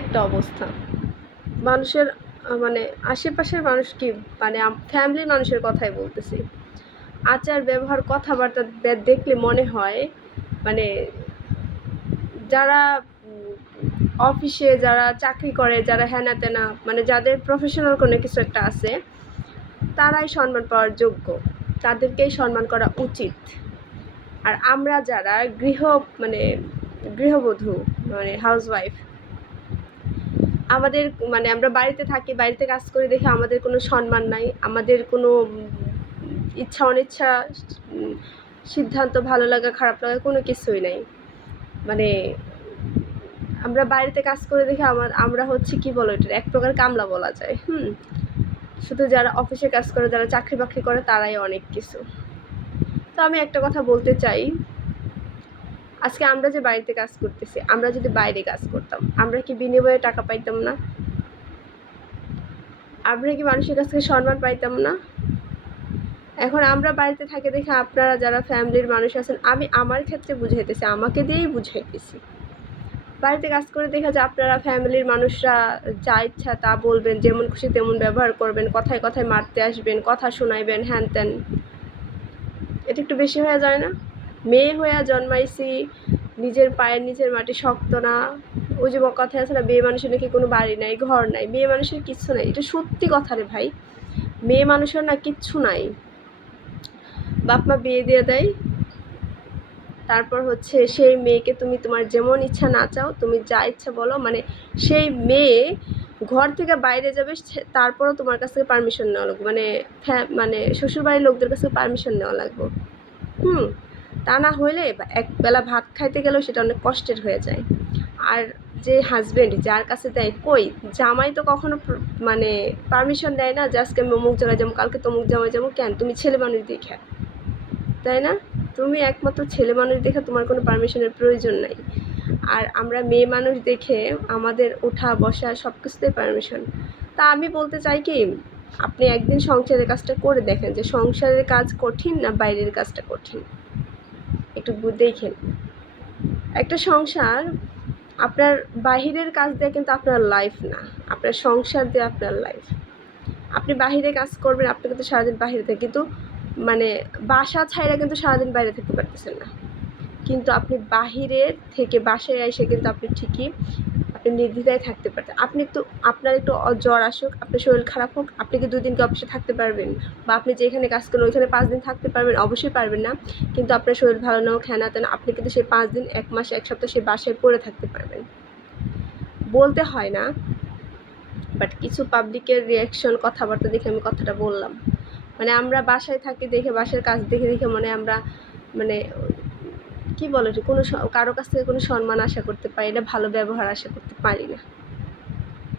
একটা অবস্থা মানুষের মানে আশেপাশের মানুষ কি মানে ফ্যামিলির মানুষের কথাই বলতেছি, আচার ব্যবহার কথাবার্তা দেখলে মনে হয় মানে যারা অফিসে যারা চাকরি করে, যারা হেনা তেনা মানে যাদের প্রফেশনাল কোনো কিছু একটা আছে, তারাই সম্মান পাওয়ার যোগ্য, তাদেরকেই সম্মান করা উচিত। আর আমরা যারা গৃহবধূ মানে হাউসওয়াইফ, আমাদের মানে আমরা বাড়িতে থাকি, বাড়িতে কাজ করি দেখে আমাদের কোনো সম্মান নাই, আমাদের কোনো ইচ্ছা অনিচ্ছা, সিদ্ধান্ত, ভালো লাগা খারাপ লাগা কোনো কিছুই নাই। মানে আমরা বাড়িতে কাজ করে দেখে আমরা হচ্ছে কি বলো এটা এক প্রকার কামলা বলা যায়। শুধু যারা অফিসে কাজ করে, যারা চাকরি বাকরি করে তারাই অনেক কিছু। তো আমি একটা কথা বলতে চাই, আজকে আমরা যে বাড়িতে কাজ করতেছি, আমরা যদি বাইরে কাজ করতাম, আমরা কি বিনিময়ে টাকা পাইতাম না? আমরা কি মানুষের কাছ থেকে সম্মান পাইতাম না? এখন আমরা বাড়িতে থাকি দেখে আপনারা যারা ফ্যামিলির মানুষ আছেন, আমি আমার ক্ষেত্রে বুঝাইতেছি, আমাকে দিয়েই বুঝাইতেছি, বাড়িতে কাজ করে দেখা যায় আপনারা ফ্যামিলির মানুষরা যা ইচ্ছা তা বলবেন, যেমন খুশি তেমন ব্যবহার করবেন, কথায় কথায় মারতে আসবেন, কথা শোনাইবেন, হ্যান ত্যান। এটা একটু বেশি হয়ে যায় না? মেয়ে হয়ে জন্মাইছি, নিজের পায়ের নিচের মাটি শক্ত না। ওই যে কথায় আছে না, মেয়ে মানুষের নাকি কোনো বাড়ি নাই, ঘর নাই। মেয়ে মানুষের কিচ্ছু নাই, এটা সত্যি কথা রে ভাই। মেয়ে মানুষের না কিচ্ছু নাই। বাপ মা বিয়ে দিয়ে দেয়, তারপর হচ্ছে সেই মেয়েকে তুমি তোমার যেমন ইচ্ছা নাচাও, তুমি যা ইচ্ছা বলো, মানে সেই মেয়ে ঘর থেকে বাইরে যাবে, তারপরও তোমার কাছ থেকে পারমিশন নেওয়া লাগবে, মানে শ্বশুরবাড়ির লোকদের কাছে পারমিশন নেওয়া লাগবে। তা না হইলে একবেলা ভাত খাইতে গেলেও সেটা অনেক কষ্টের হয়ে যায়। আর যে হাজব্যান্ড যার কাছে দেয়, কই জামাই তো কখনো মানে পারমিশন দেয় না যে আজকে আমি অমুক জায়গায় যাবো, কালকে তমুক জামাই যাবো। কেন? তুমি ছেলে মানুষ দেখে, তাই না? তুমি একমাত্র ছেলে মানুষ দেখে তোমার কোনো পারমিশনের প্রয়োজন নাই। আর আমরা মেয়ে মানুষ দেখে আমাদের ওঠা বসা সব কিছুতেই পারমিশন। তা আমি বলতে চাই কি, আপনি একদিন সংসারের কাজটা করে দেখেন যে সংসারের কাজ কঠিন না বাইরের কাজটা কঠিন, একটু দেখেন। একটা সংসার, আপনার বাহিরের কাজ দিয়ে কিন্তু আপনার লাইফ না, আপনার সংসার দিয়ে আপনার লাইফ। আপনি বাহিরে কাজ করবেন, আপনি কিন্তু সারাদিন বাহিরে থাকেন, কিন্তু মানে বাসা ছাইরা কিন্তু সারাদিন বাইরে থাকতে পারতেছেন না। কিন্তু আপনি বাহিরের থেকে বাসায় এসে কিন্তু আপনি ঠিকই আপনি নির্দ্বিধায় থাকতে পারতেন। আপনি একটু আপনার একটু জ্বর আসুক, আপনার শরীর খারাপ হোক, আপনি কি 2 দিন কি অফিসে থাকতে পারবেন? বা আপনি যেখানে কাজ করেন ওইখানে 5 দিন থাকতে পারবেন? অবশ্যই পারবেন না। কিন্তু আপনার শরীর ভালো না হোক, হ্যানা ত্যানা, আপনি কিন্তু সেই 5 দিন, 1 মাস, 1 সপ্তাহ সেই বাসায় পড়ে থাকতে পারবেন। বলতে হয় না, বাট কিছু পাবলিকের রিয়াকশন, কথাবার্তা দেখে আমি কথাটা বললাম। মানে আমরা বাসায় থাকি দেখে, বাসার কাজ দেখে দেখে মানে আমরা মানে কি বলে, কোনো কারো কাছ থেকে কোনো সম্মান আশা করতে পারি না, ভালো ব্যবহার আশা করতে পারি না।